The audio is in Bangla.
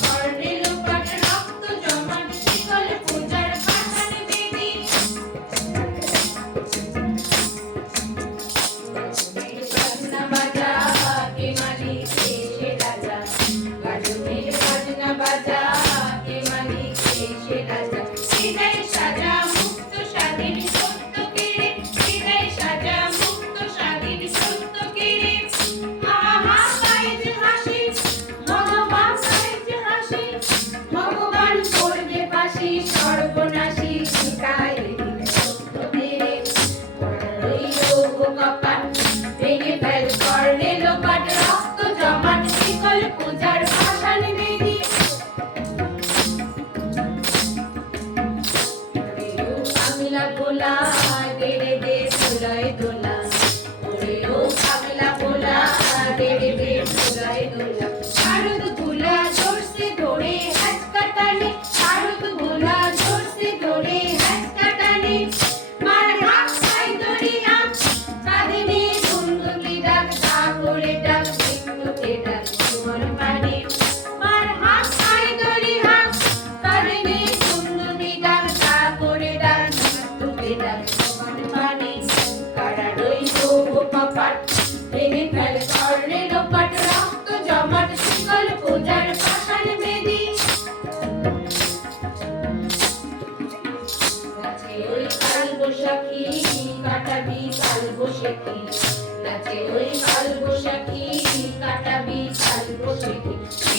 heart তবু ফেল করলে লোপাট রক্ত জমাট শিকল পূজার ভাষান বেদি গোলা বৈশাখী কাটাবি কাল বৈশাখী নাচে ওই কাল বৈশাখী কাটাবি কাল বৈশাখী